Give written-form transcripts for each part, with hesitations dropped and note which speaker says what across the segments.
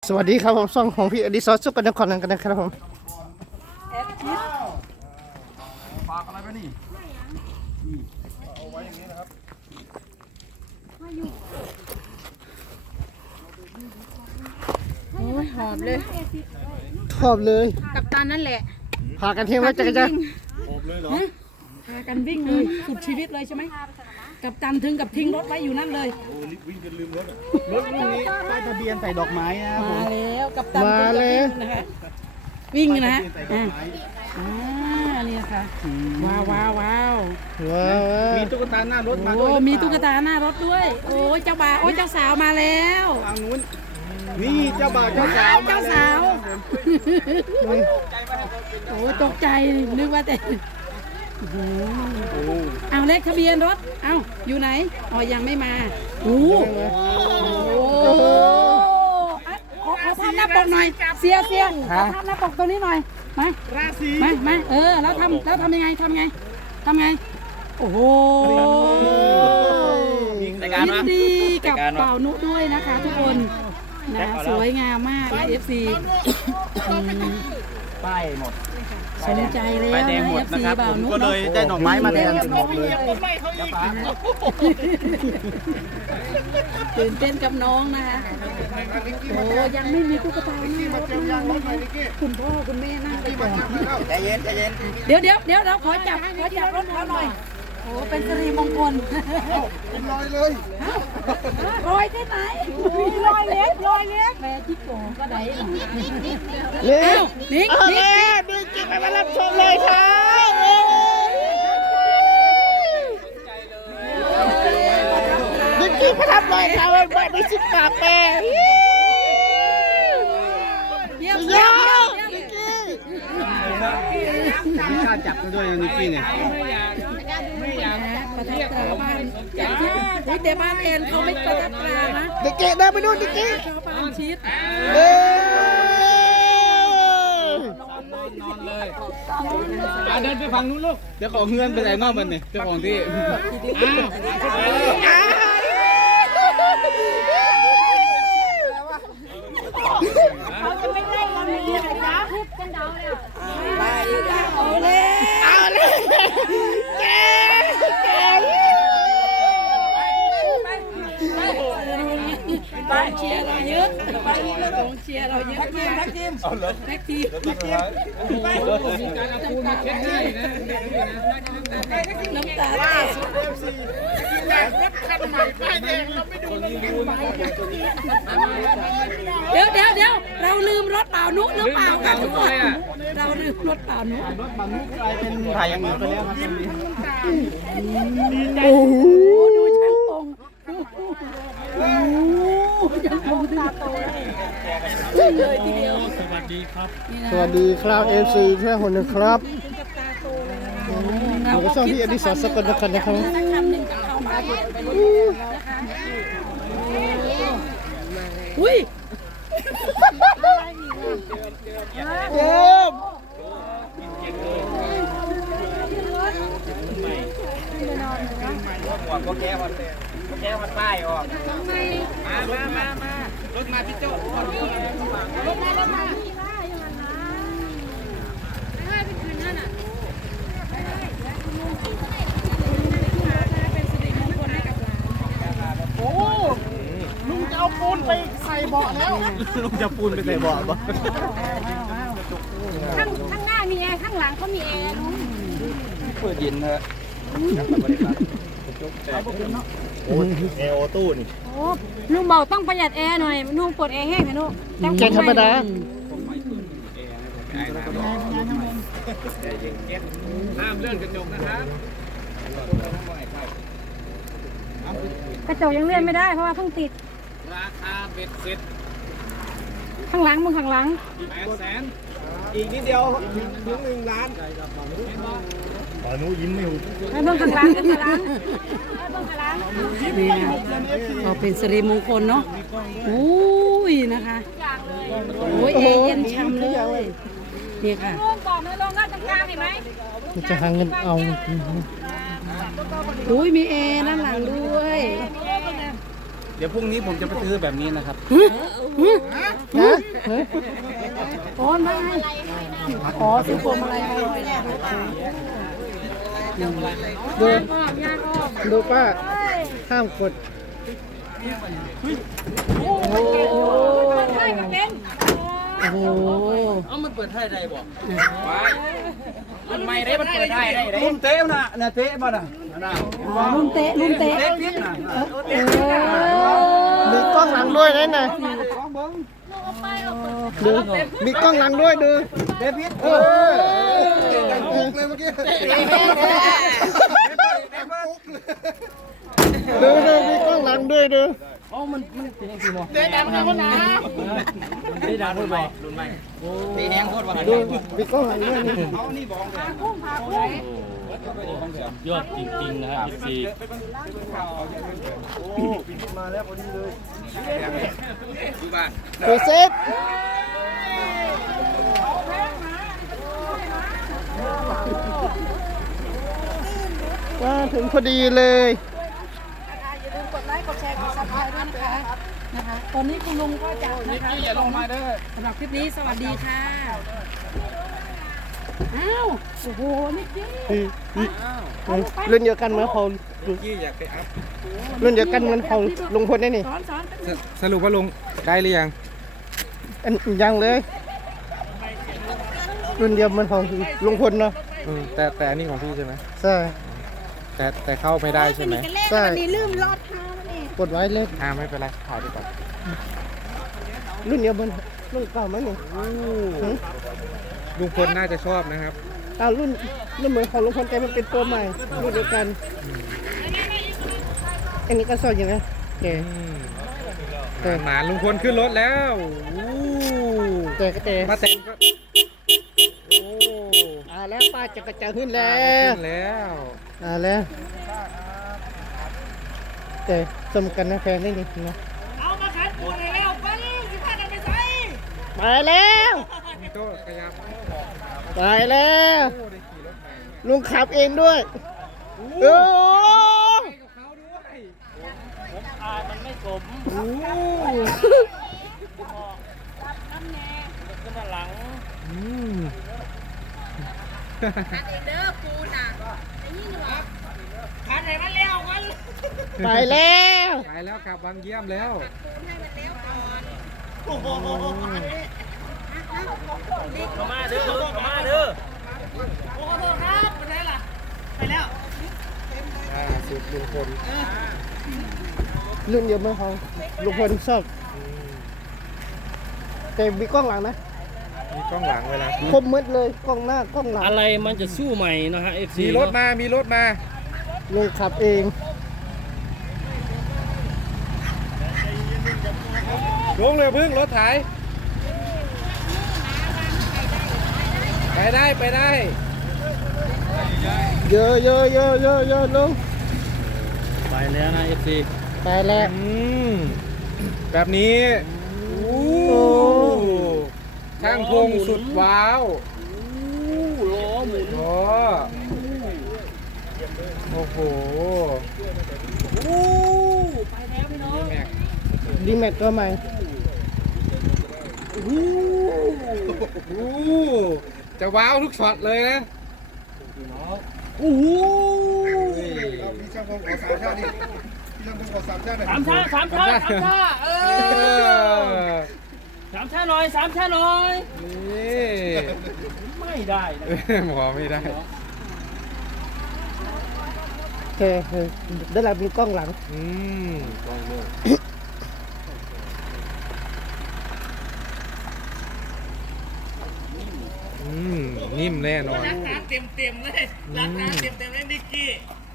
Speaker 1: สวัสดีครับผมช่องของพี่อดิศรสุกนครกันนะครับผม
Speaker 2: ฝากอะไรไปนี่เอาไว้อย่างนี้นะครับ
Speaker 3: โอ้ยหอมเลย
Speaker 1: ชอบเลย
Speaker 3: กับตันนั่นแหละ
Speaker 1: พากันเที่ยวว่าจักรยาน
Speaker 2: โอบเลยเหรอ
Speaker 3: พากันวิ่งเลยสุดชีวิตเลยใช่ไหมกับตันถึงกับทิ้งรถไว้อยู่นั่นเลย
Speaker 2: โอ้วิ่งจนลืมรถรถรุ่นนี้ป้ายทะเบียนใส่ดอกไม้นะ
Speaker 3: มาแล้วกับตันถึงกับวิ่งนะคะวิ่งนะฮะนี่ค่ะว้าวว้าวว้าว
Speaker 1: ว้าว
Speaker 2: มีตุ๊กตาหน้ารถมาด้
Speaker 3: โอ้
Speaker 2: วย
Speaker 3: มีตุ๊กตาหน้ารถด้วย โอ้ยเจ้าบ่าวโอ้ยเจ้าสาวมาแล้ว
Speaker 2: ทางนู้นนี่เจ้าบ่าวเจ้าสาว
Speaker 3: เจ้าสาวโอ้ตกใจนึกว่าแต่เอาเลขทะเบียนรถเอาอยู่ไหนอ๋อยังไม่มาโอ้ขอภาพหน้าปกหน่อยเสียขอภาพหน้าปกตรงนี้หน่อยมา
Speaker 2: ราศี
Speaker 3: มาแล้วทำยังไงโอ้โหยินดีกับเป่านุด้วยนะคะทุกคนนะสวยงามมากนะ FC
Speaker 2: ป้ายหมด
Speaker 3: สนใจแล้ว
Speaker 2: ป้ายแดง
Speaker 3: นะ
Speaker 2: หมด
Speaker 3: FC
Speaker 2: นะครับ
Speaker 3: เป่า
Speaker 2: ผม
Speaker 3: นุ
Speaker 2: ก็เลยได้ดอกไม้มาแทนเลย
Speaker 3: ตื่นเต้นกับน้องนะคะโอ้ยังไม่มีตุ๊กตาคุณพ่อคุณแม่นั่งไปก่อน
Speaker 2: ใจเย็น
Speaker 3: เดี๋ยวเราขอจับรถเขาหน่อยโอ้เป็นสิริมงคล
Speaker 2: ผมลอยเลย
Speaker 3: ลอยที่ไหนลอยเล็กแม่ที่โกก็ได้
Speaker 1: เร็ว
Speaker 3: นิก
Speaker 1: ดีจริงไปมารับชมเลยครับดีจริงไปรับเลยครับไม่ได้ชิดปากแม่
Speaker 3: เดี๋ยว
Speaker 1: เยอะ
Speaker 2: มีค่าจับกันด้วยนิกกี้เนี่ย
Speaker 3: ประทับตราบ้านจากที่แต่บ้านเองเขาไม่ประทับตรานะ
Speaker 1: ดีจริงเดินไปดูดีจริง
Speaker 3: ชาวบ้านชิด
Speaker 1: เอ้ย
Speaker 2: นอนเลยเดินไปฝั่งนู้นลูกเจ้าของเงินไปไหนนอกมันเนี่ยเจ้าของที่
Speaker 4: เขาจะไม่ได้เราไม่ได้จ้าทิพย์กันเดาเลย
Speaker 3: เอาเลย
Speaker 1: แก
Speaker 3: กองเชียร์เราเยอะกองเชียร์เราเยอะมากแท็กทีมมีการเอาปูนมาเช็ดให้นะน้ำตาแตกเดี๋ยวเราลืมรถเปล่านุหรือเปล่ากันทุกคนเราลืมรถเปล่านุ
Speaker 2: ถ่ายอย่างอื่นไปแล้วครับ
Speaker 1: โอ้โห
Speaker 3: ดูช่างปงช่างปงตาโตเลยทีเดียว
Speaker 2: สวัสดีครับ
Speaker 1: สวัสดีครับเอฟซีเพื่อนคนหนึ่งครับเราก็ชอบพี่อดิศรสุกนครนะครับ
Speaker 3: สักคำหนึ่งกับเขามาไปเลยนะคะอุ้ย
Speaker 1: เจ็บ
Speaker 2: ก็แก้วัดป้ายออกมารถมาพี่โจ้รถมาโอ้ลุงจะเอาปูนไปใส่เบาะแล้วลุงจะปูนไปใส่เบาะบ่
Speaker 4: ข้างหน้ามีแอร์ข้างหลังเขามีแอร์ลุง
Speaker 2: เปิดเย็นฮะโอ้แอร์ออโต้นี่
Speaker 4: โอ้ลุงบอกต้องประหยัดแอร์หน่อยลุงเปิดแอร์แห้งนะลูก
Speaker 1: แกธรรมดา
Speaker 2: ห้ามเลื่อนกระจกนะครับ
Speaker 4: กระจกยังเลื่อนไม่ได้เพราะว่าเพิ่งติด
Speaker 2: ราคาเบ็ดเสร็จ
Speaker 4: ข้างหลังมึงข้างหลัง
Speaker 2: 800,000อีกนิดเดียวถึง1 ล้านปานุยิ้มไม่หุบ
Speaker 4: ให้เบิ่งข้างหลังให้เบิ่งข้างหลังให้เบิ่งข้างหลัง
Speaker 3: นี่นะก็เป็นสิริมงคลเนาะอุ้ยนะคะโอ้ยแอร์เย็นช่ำเลยนี่ค่ะ
Speaker 4: ลุงบอกเลยลงหน้าตรงกลางเห็นไหม
Speaker 1: จะหาเงินเอา
Speaker 3: อุ้ยมีแอร์ด้านหลังด้วย
Speaker 2: เดี๋ยวพรุ่งนี้ผมจะไปซื้อแบบนี้นะครับ
Speaker 3: ฮะโอนมาไงอ๋อซื้อพวงมาลัยให้
Speaker 1: ดูดูป้าห้ามกดโอ้โห
Speaker 3: โอ้โห
Speaker 2: เอามันเปิดให้ได้บ่มันไม่ได้มันเปิดให้ได้มุมเตะน่ะเตะบ่น่ะ
Speaker 3: อ๋อลุ่มเตะลุ่มเตะ
Speaker 2: เตะพิษน่ะ
Speaker 1: มีกล้องหลังด้วยนะดูมีกล้องหลังด้วยดู
Speaker 2: เตะพิษ
Speaker 1: เลยเมื่อกี้ดูมีกล้องหลังด้วยดู
Speaker 2: อ๋อมันเป็นยังไงบ่
Speaker 1: เตะดังนะคนหนา
Speaker 2: ได้ดังโคตรบ่รุ่นใหม่ตีแหงโคตรบ่
Speaker 1: ดูมีกล้องหลังด้วยนี่
Speaker 2: เอานี่บอกเลย
Speaker 5: ยอดจริงๆนะครับ14
Speaker 2: อยู่บ้าน
Speaker 1: โจเซฟมาถึงพอดีเลย
Speaker 3: อย่าลืมกดไลค์กดแชร์กดซับสไครต์ด้วยนะคะตอนนี้คุณลุงก็จะนะคะ
Speaker 2: อย่าลงมาเด้อ
Speaker 3: สำหรับคลิปนี้สวัสดีค่ะอ้าวโอ้โหนิกกี้
Speaker 1: รุ่นเดียวกันเหมือนเขา
Speaker 2: กี้อยากไปอัพ
Speaker 1: รุ่นเดียวกันเหมือนเขาลงพลได้นี่
Speaker 3: สอนกัน
Speaker 2: สรุปว่าลงได้หรือยัง
Speaker 1: อันยังเลย รุ่นเดียวเหมือนเขาลงพลเนาะ
Speaker 2: แต่อันนี้ของพี่ใช่ไหม
Speaker 1: ใช่
Speaker 2: แต่เข้าไม่ได้ใช่ไหม
Speaker 1: ใช่
Speaker 4: นี่ลืมรอดเท้านี่
Speaker 1: กดไว้เลย
Speaker 2: ไม่เป็นไรถ่ายดีกว่า
Speaker 1: รุ่นเดียวเหมือนรุ่นเก่าไหมนี่
Speaker 2: ลุงพลน่าจะชอบนะครับ
Speaker 1: เอารุ่นเหมือนของลงพลแต่มันเป็นตัวใหม่รุ่นเดียวกันอันนี้ก็สอนอย่างนะแก
Speaker 2: หมาลุงพลขึ้นรถแล้ว
Speaker 1: แกก็แต่
Speaker 2: มาแต่งก็
Speaker 1: แล้วป้าจะกระจายขึ้นแล้ว
Speaker 2: ขึ้นแล้ว
Speaker 1: แล้วแต่สมกันนะแฟนได้นี่นะ
Speaker 4: เอามาขันปูนแล้วไปสิพากันไปใส่
Speaker 1: ไปแล้ว
Speaker 2: มีโต๊ะขยับ
Speaker 1: ไปแล้วลุงขับเองด้วยโอ้
Speaker 2: กับเขาด้วย
Speaker 5: มันไม่สม
Speaker 2: โอ้
Speaker 5: ขึ้นมาหลัง
Speaker 4: เด้อปูน่ะไอ้นี่หนูขันไหนมาแล้วกัน
Speaker 1: ไปแล้ว
Speaker 2: ไปแล้วกลับวังเยี่ยมแล้ว
Speaker 5: มาเด้อมาเด้อ
Speaker 4: โอ้โหครับไปไหนล่ะไปแล้ว
Speaker 2: สุดลุงพล
Speaker 1: รุ่นเดียวเมื่อเขาลุงพลชอบแต่มีกล้องหลังนะ
Speaker 2: มีกล้องหลังเวลา
Speaker 1: คมมืดเลยกล้องหน้ากล้องหลัง
Speaker 5: อะไรมันจะสู้ใหม่นะฮะ FC
Speaker 2: มีรถมามีรถมา
Speaker 1: ลุงขับเอง
Speaker 2: ลงเลยพึ่งรถไถไปได้ไปได้
Speaker 1: เยอะลุง
Speaker 5: ไปแล้วนะ FC
Speaker 1: ไปแล้ว
Speaker 2: แบบนี้
Speaker 1: โอ้
Speaker 2: ช่างพงสุดว้าว
Speaker 5: ล้อหมุน
Speaker 2: โอ้โห
Speaker 5: ไปแล้วพี่น้อง
Speaker 2: แม็ก
Speaker 1: ดีแม็กตัวใหม่
Speaker 2: จะว้าวทุกช็อตเลยนะ
Speaker 5: โอ้โห
Speaker 2: พี่ช่างพงขอสามชาติดิพี่ช่างพงขอสามชาติหน่อย
Speaker 5: สามชาสามชาหน่อยสามชาหน่อย
Speaker 2: นี่
Speaker 5: ไม่ได้นะ
Speaker 2: หมอไม่ได้
Speaker 1: โอเคได้รับมีกล้องหลัง
Speaker 2: นิ่มแน่นอน
Speaker 4: รักน้ำเต็มเลยรักน้ำเต็มเลยนิกกี้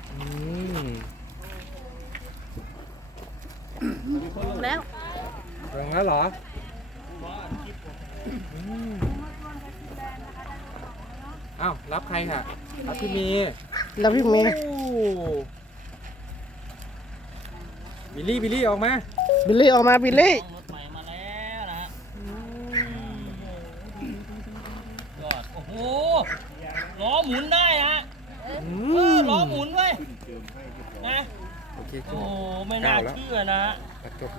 Speaker 1: แล้ว
Speaker 2: ลงแล้วเหรออ้าวรับใครค่ะรับพี่เมย์
Speaker 1: แล้วพี่เมย์
Speaker 2: บิลลี่ออกมา
Speaker 1: บิลลี่ออกมาบิลลี่
Speaker 5: รถใหม่มาแล้วนะยอดโอ้โหล้อหมุนได้นะล้อหมุนเว้ยนะ
Speaker 2: โอเค
Speaker 5: โอ้ไม่น่าเชื่อนะ
Speaker 2: จบ